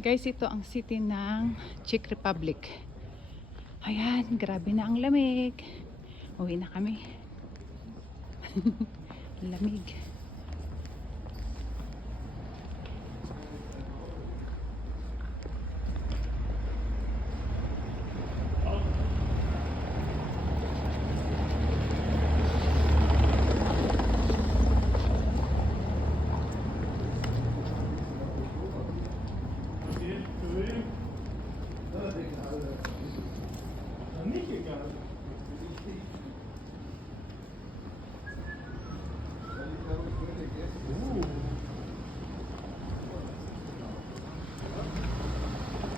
Guys, ito ang city ng Czech Republic. Ayan, grabe na ang lamig. Uwi na kami. Lamig.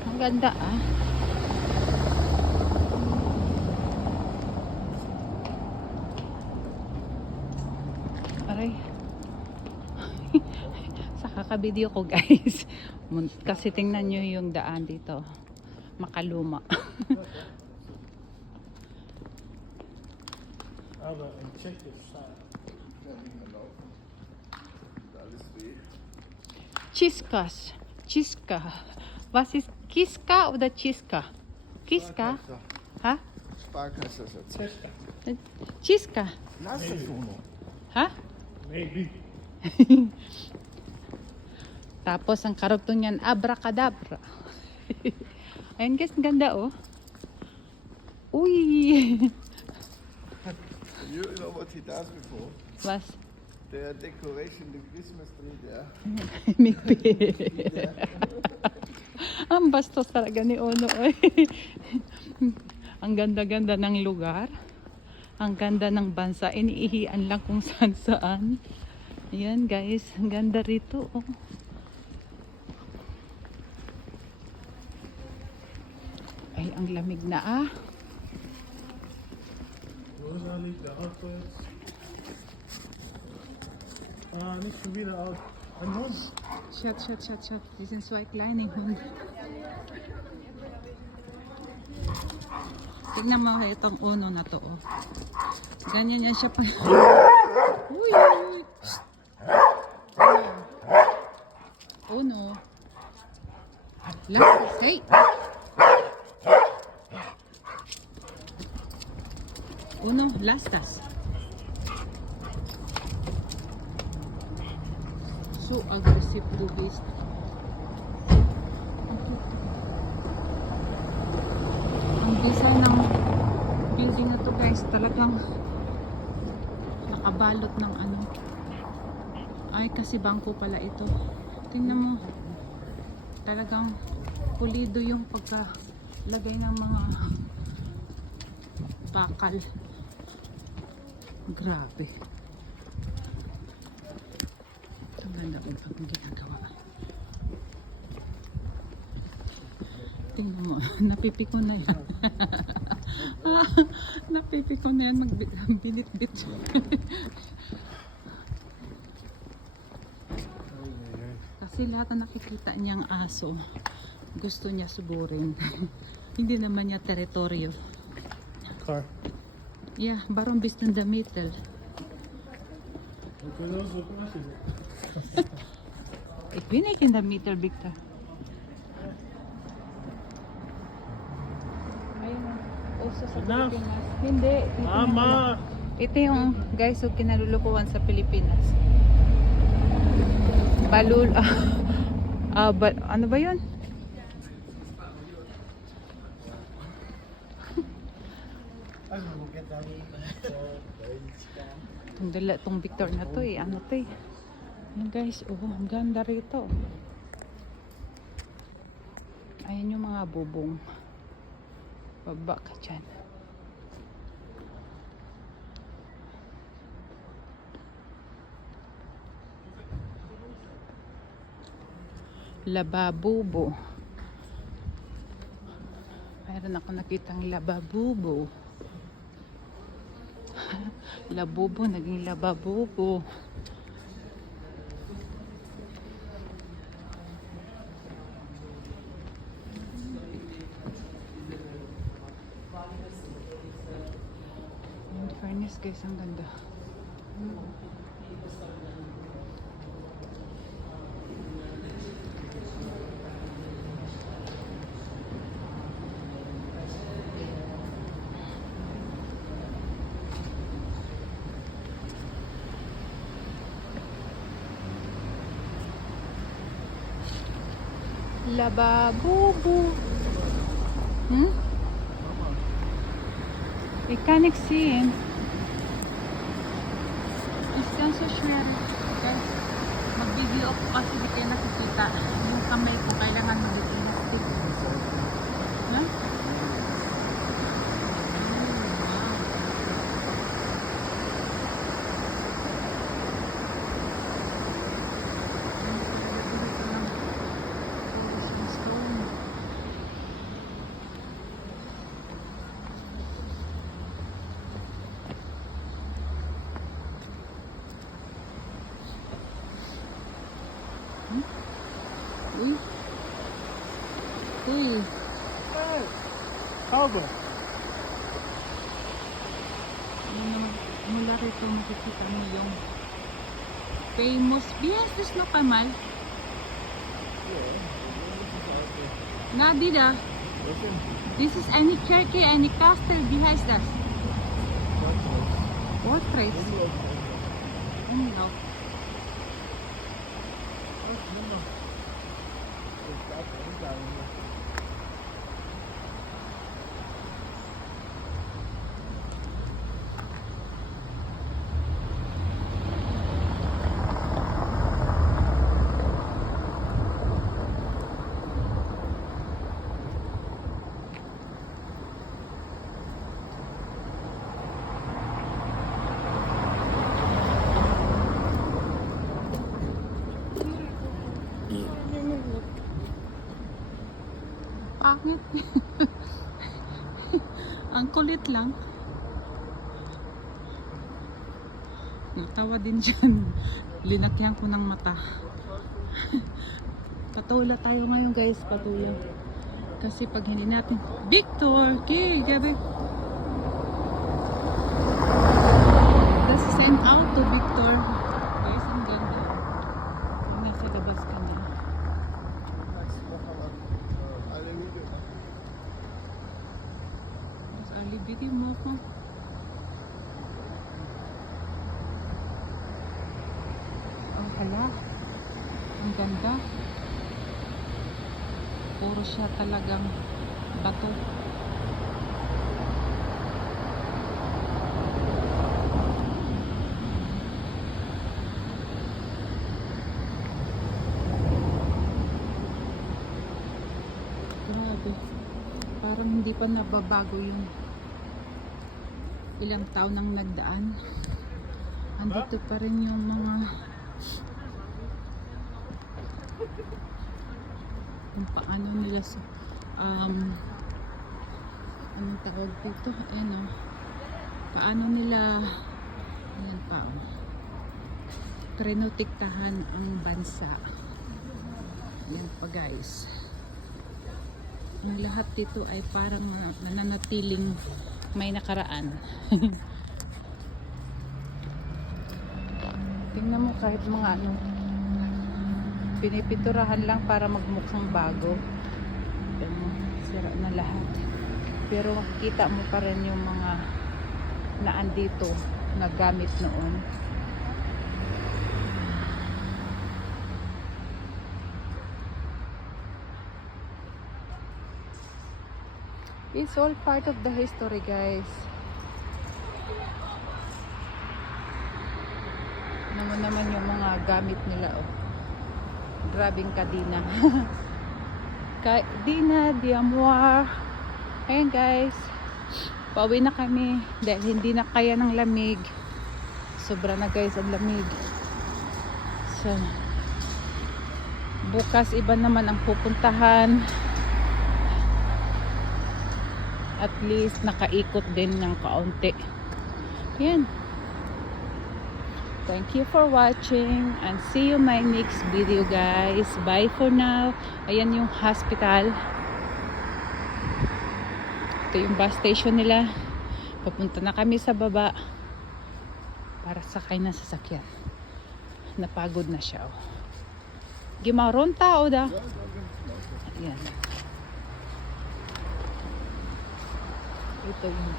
Ang ganda ah. Aray. Sa kaka-video ko guys. Kasi tingnan nyo yung daan dito. Makaluma. Aber in Tschechisch Chiskas. Chiska. Was ist Kiska oder Chiska? Kiska? Ha? Sparkasse ist jetzt. Chiska. Lass es Uno. Ha? maybe. Tapos ang karugtong niyan, abracadabra. Ayun guys, ang ganda oh. Uy! You know what he does before? Was? The decoration, the Christmas tree there. Mipi. Ang bastos talaga ni Ono. Ang ganda-ganda ng lugar. Ang ganda ng bansa. Iniihian lang kung saan-saan. Ayan guys, ang ganda rito. Oh. Ay, ang lamig na ah. Wo ist eigentlich der Auto jetzt? Ah, nicht schon wieder aus. Ein Hund. Shut. Die sind zwei kleine Hunde. Tignan mo itong Uno na to. Oh. Ganyan yan siya pa. Uy! Uno. Last hey. Uno, lastas. So aggressive to beast. Ang design ng building na to guys, talagang nakabalot ng ano. Ay, kasi bangko pala ito. Tingnan mo. Talagang pulido yung pagkalagay ng mga bakal. Grabe. Ang ganda ko pag ginagawa. Tingnan mo, napipiko na yan. Napipiko na yan, magbinit-bit. Kasi lahat na nakikita niyang aso, gusto niya suburin. Hindi naman niya teritoryo. Car. Ja, waarom bist du in der Mitte? We kunnen ons op een zitten. Ik ben niet in der Mitte, Victor. Ayun na. Uso sa Enough. Pilipinas. Hindi. Ito Mama! Ito yung guys yung kinalulukuhan sa Pilipinas. Balul. Ano ba yun? Itong Victor na to eh. Ano to eh. Ayan guys. Oh, ang ganda rito. Ayan yung mga bubong. Baba ka dyan. Lababubo. Mayroon ako nakitang lababubo. Labubo, naging lababubo. In fairness guys, ang ganda. Lababubu. Hmm? Ich kann nicht sehen. Ist ganz so schwer. Guys, mag-video ako kasi di kayo nakikita. Yung kamay ko kailangan mag-elastic. Ha? Uy. Uy. Hey, Taube. Mula rito makikita mo yung famous Biestes no Kamal. Nadida. This is any church, any castle behind us. Fortress. No. Pangit. Ang kulit lang. Natawa din dyan. Linakyan ko ng mata. Patula tayo ngayon guys. Patula. Kasi pag hindi natin Victor! Okay, gabi. That's the same auto, Victor. Guys, ang ganda. Yung nasa labas ka na. Mas alibidi mo ko. Oh, hala. Ang ganda. Puro siya talagang bato. Grabe. Parang hindi pa nababago yung ilang taon nang nagdaan. Andito pa rin yung mga kung paano nila sa anong tawag dito, ayan o, paano nila ayan pa o, trenotiktahan ang bansa. Ayan pa guys, ang lahat dito ay parang nananatiling may nakaraan. Tingnan mo kahit mga ano, pinipinturahan lang para magmukhang bago. Sira na lahat. Pero makikita mo pa rin yung mga naandito na gamit noon. It's all part of the history, guys. Naman yung mga gamit nila, oh. Grabing kadina. Kadina de Amor. Ayan guys, pauwi na kami dahil hindi na kaya ng lamig. Sobra na guys ang lamig. So bukas iba naman ang pupuntahan. At least nakaikot din ng kaunti. Yan. Thank you for watching and see you my next video guys. Bye for now. Ayan yung hospital. Ito yung bus station nila. Papunta na kami sa baba para sakay na sasakyan. Napagod na siya. Oh. Gimaron tao da. Ayan. Ito yung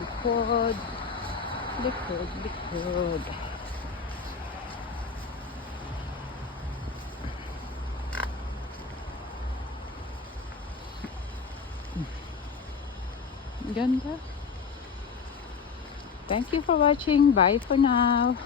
likod. Likod. Ganda. Thank you for watching. Bye for now.